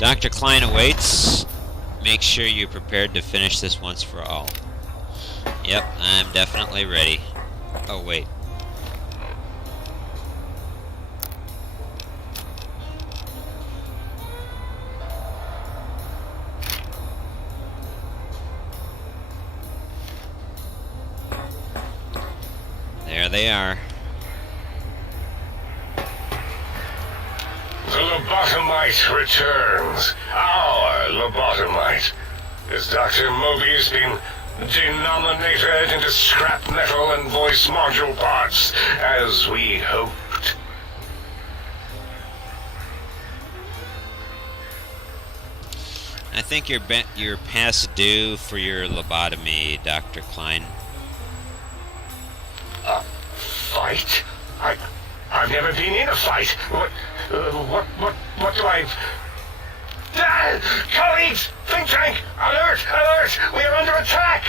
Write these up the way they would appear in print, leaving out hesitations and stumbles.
Dr. Klein awaits. Make sure you're prepared to finish this once for all. Yep, I'm definitely ready. Oh, wait. There they are. The lobotomite returns. Our lobotomite. Has Dr. Mobius been denominated into scrap metal and voice module parts, as we hoped? I think you're past due for your lobotomy, Dr. Klein. A fight? I've never been in a fight. What do I... Colleagues! Think tank! Alert! Alert! We are under attack!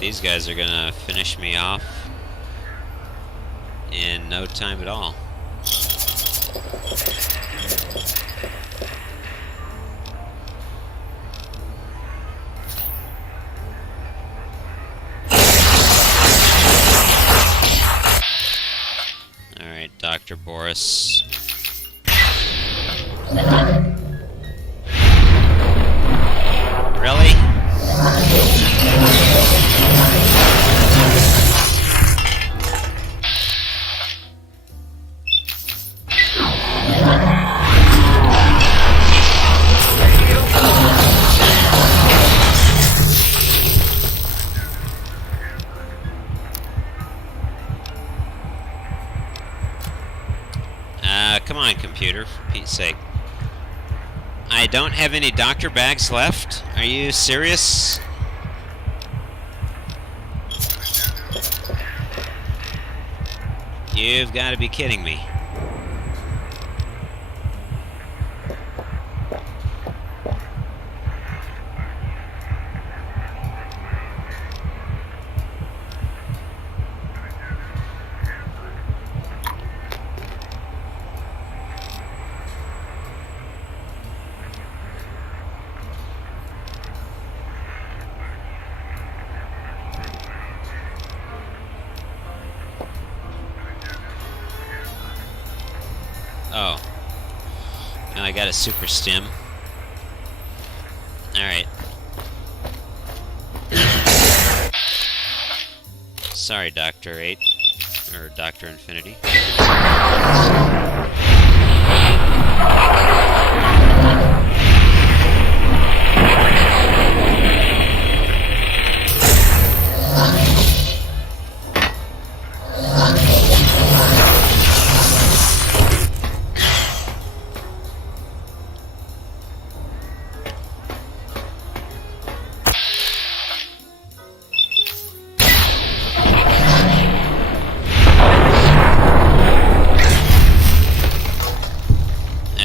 These guys are gonna finish me off in no time at all. Alright, Dr. Boris. Really? Come on, computer, for Pete's sake. I don't have any doctor bags left? Are you serious? You've got to be kidding me. Oh. Now I got a super stim. Alright. Sorry, Dr. 8. Or Dr. Infinity.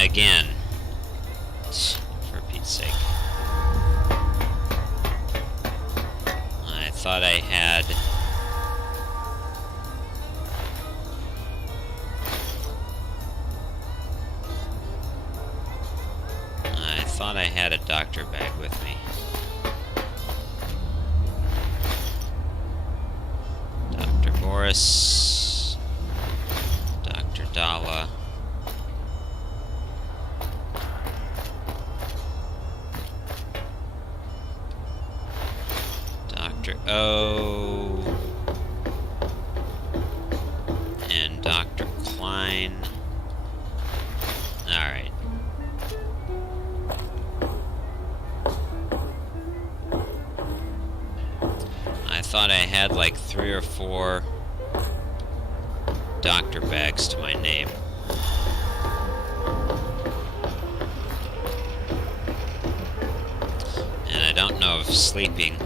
Again. For Pete's sake. I thought I had... I had a doctor bag with me. Dr. Boris. Dr. Dala. Dr. O. had like 3 or 4 doctor bags to my name. And I don't know if sleeping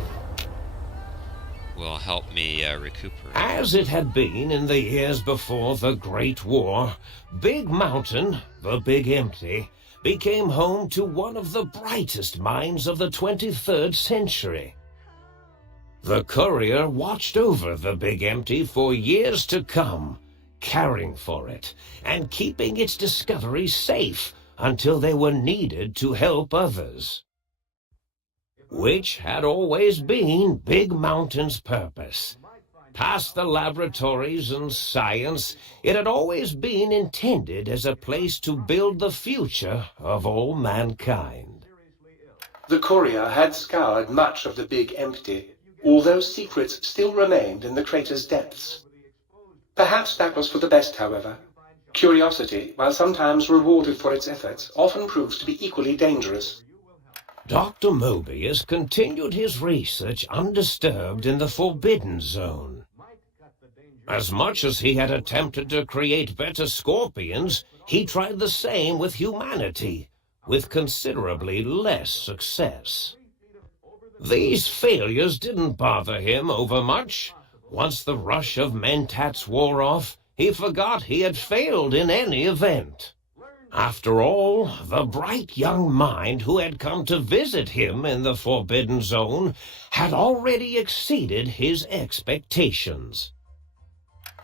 will help me recuperate. As it had been in the years before the Great War, Big Mountain, the Big Empty, became home to one of the brightest minds of the 23rd century. The courier watched over the Big Empty for years to come, caring for it and keeping its discoveries safe until they were needed to help others, which had always been Big Mountain's purpose. Past the laboratories and science, it had always been intended as a place to build the future of all mankind. The courier had scoured much of the Big Empty, although secrets still remained in the crater's depths. Perhaps that was for the best, however. Curiosity, while sometimes rewarded for its efforts, often proves to be equally dangerous. Dr. Mobius continued his research undisturbed in the Forbidden Zone. As much as he had attempted to create better scorpions, he tried the same with humanity, with considerably less success. These failures didn't bother him overmuch. Once the rush of mentats wore off, he forgot he had failed in any event. After all, the bright young mind who had come to visit him in the Forbidden Zone had already exceeded his expectations.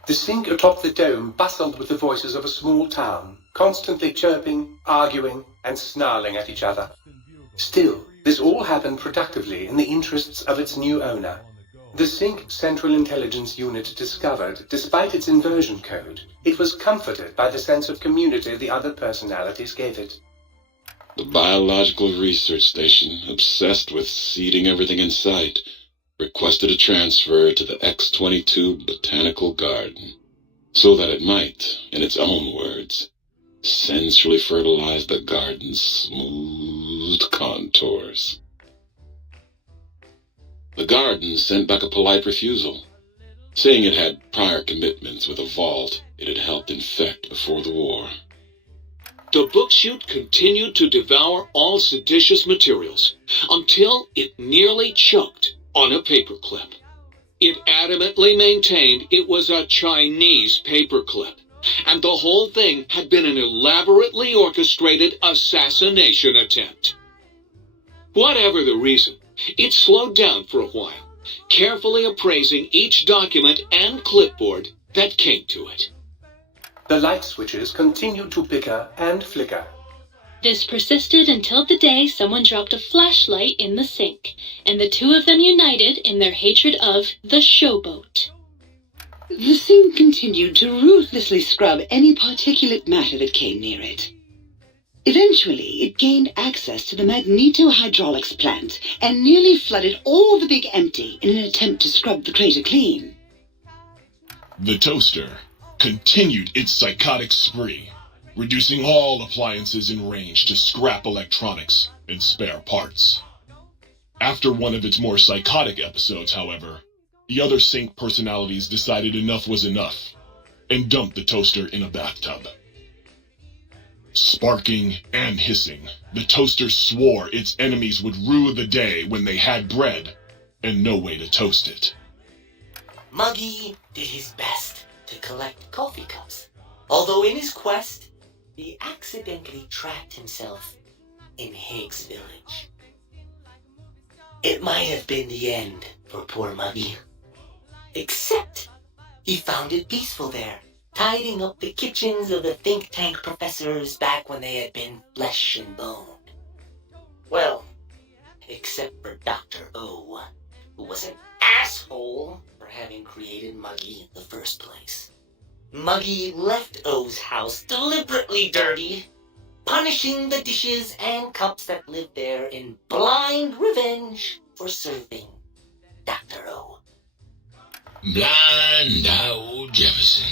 The sink atop the dome bustled with the voices of a small town, constantly chirping, arguing, and snarling at each other. Still, this all happened productively in the interests of its new owner. The Sync Central Intelligence Unit discovered, despite its inversion code, it was comforted by the sense of community the other personalities gave it. The Biological Research Station, obsessed with seeding everything in sight, requested a transfer to the X-22 Botanical Garden, so that it might, in its own words, sensually fertilize the garden's smooth contours. The garden sent back a polite refusal, saying it had prior commitments with a vault it had helped infect before the war. The book chute continued to devour all seditious materials until it nearly choked on a paperclip. It adamantly maintained it was a Chinese paperclip, and the whole thing had been an elaborately orchestrated assassination attempt. Whatever the reason, it slowed down for a while, carefully appraising each document and clipboard that came to it. The light switches continued to bicker and flicker. This persisted until the day someone dropped a flashlight in the sink, and the two of them united in their hatred of the showboat. The sink continued to ruthlessly scrub any particulate matter that came near it. Eventually, it gained access to the magneto-hydraulics plant and nearly flooded all the Big Empty in an attempt to scrub the crater clean. The toaster continued its psychotic spree, reducing all appliances in range to scrap electronics and spare parts. After one of its more psychotic episodes, however, the other Sync personalities decided enough was enough and dumped the toaster in a bathtub. Sparking and hissing, the toaster swore its enemies would rue the day when they had bread and no way to toast it. Muggy did his best to collect coffee cups, although in his quest, he accidentally trapped himself in Higgs Village. It might have been the end for poor Muggy, except he found it peaceful there, tidying up the kitchens of the think tank professors back when they had been flesh and bone. Well, except for Dr. O, who was an asshole for having created Muggy in the first place. Muggy left O's house deliberately dirty, punishing the dishes and cups that lived there in blind revenge for serving Dr. O. Blind old Jefferson,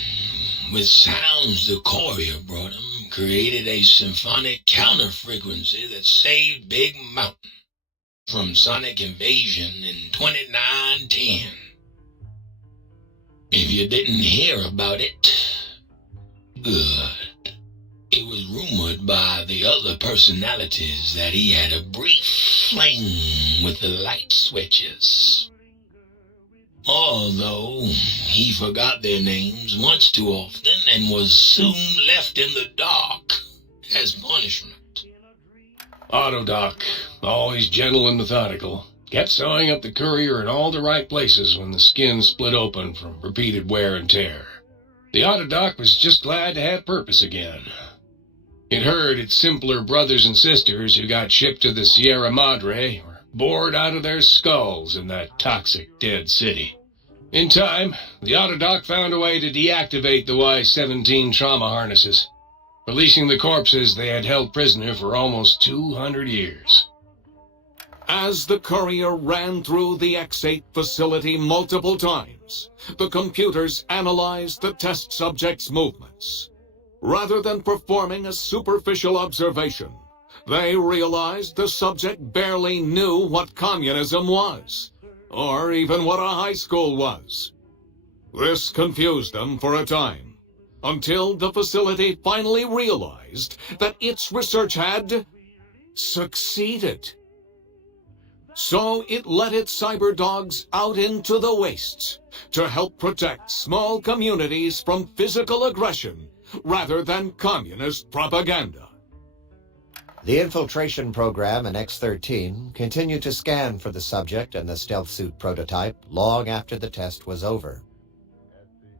with sounds the courier brought him, created a symphonic counter-frequency that saved Big Mountain from sonic invasion in 2910. If you didn't hear about it, good. It was rumored by the other personalities that he had a brief fling with the light switches. Although he forgot their names once too often and was soon left in the dark as punishment. Autodoc, always gentle and methodical, kept sewing up the courier in all the right places when the skin split open from repeated wear and tear. The Autodoc was just glad to have purpose again. It heard its simpler brothers and sisters who got shipped to the Sierra Madre were bored out of their skulls in that toxic dead city. In time, the Autodoc found a way to deactivate the Y-17 trauma harnesses, releasing the corpses they had held prisoner for almost 200 years. As the courier ran through the X-8 facility multiple times, the computers analyzed the test subject's movements. Rather than performing a superficial observation, they realized the subject barely knew what communism was, or even what a high school was. This confused them for a time, until the facility finally realized that its research had succeeded. So it let its cyber dogs out into the wastes to help protect small communities from physical aggression rather than communist propaganda. The infiltration program in X-13 continued to scan for the subject and the stealth suit prototype long after the test was over.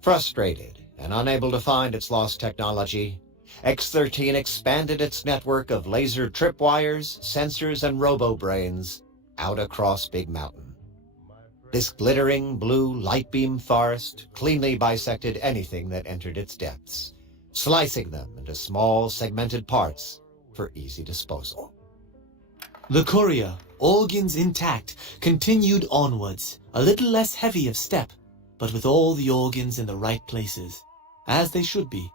Frustrated and unable to find its lost technology, X-13 expanded its network of laser tripwires, sensors, and robo-brains out across Big Mountain. This glittering blue light beam forest cleanly bisected anything that entered its depths, slicing them into small segmented parts for easy disposal. The courier, organs intact, continued onwards, a little less heavy of step, but with all the organs in the right places, as they should be.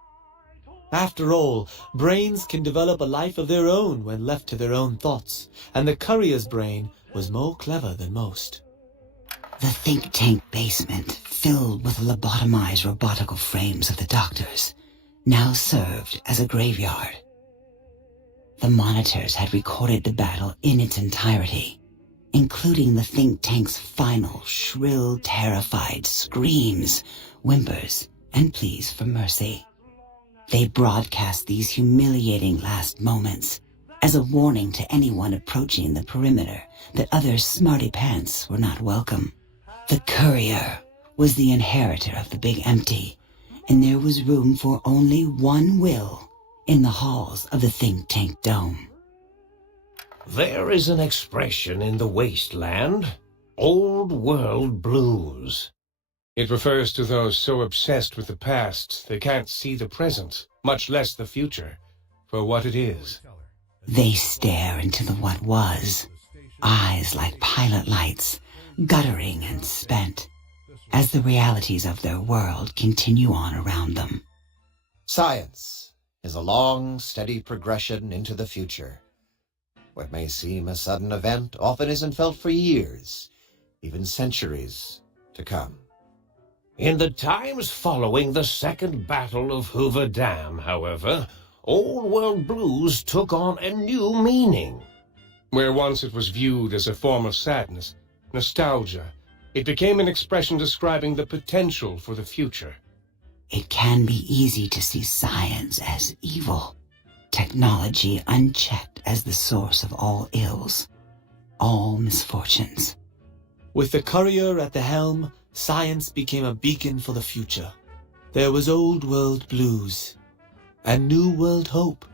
After all, brains can develop a life of their own when left to their own thoughts, and the courier's brain was more clever than most. The think tank basement, filled with the lobotomized robotical frames of the doctors, now served as a graveyard. The monitors had recorded the battle in its entirety, including the think tank's final, shrill, terrified screams, whimpers, and pleas for mercy. They broadcast these humiliating last moments as a warning to anyone approaching the perimeter that other smarty pants were not welcome. The courier was the inheritor of the Big Empty, and there was room for only one will in the halls of the think tank dome. There is an expression in the wasteland, old world blues. It refers to those so obsessed with the past they can't see the present, much less the future, for what it is. They stare into the what was, eyes like pilot lights, guttering and spent, as the realities of their world continue on around them. Science is a long, steady progression into the future. What may seem a sudden event often isn't felt for years, even centuries to come. In the times following the Second Battle of Hoover Dam, however, Old World Blues took on a new meaning. Where once it was viewed as a form of sadness, nostalgia, it became an expression describing the potential for the future. It can be easy to see science as evil, technology unchecked as the source of all ills, all misfortunes. With the courier at the helm, science became a beacon for the future. There was old world blues, and new world hope.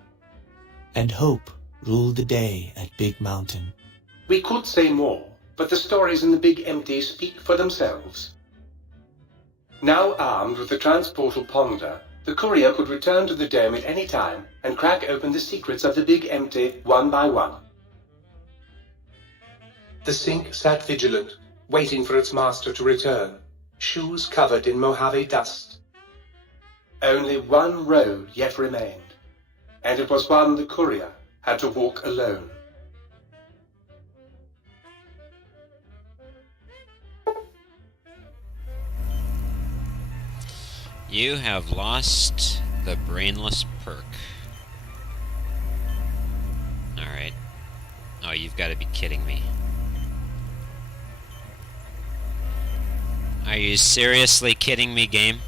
And hope ruled the day at Big Mountain. We could say more, but the stories in the Big Empty speak for themselves. Now armed with the transportal Ponder, the courier could return to the dome at any time and crack open the secrets of the Big Empty one by one. The sink sat vigilant, waiting for its master to return, shoes covered in Mojave dust. Only one road yet remained, and it was one the courier had to walk alone. You have lost the brainless perk. Alright. Oh, you've got to be kidding me. Are you seriously kidding me, game?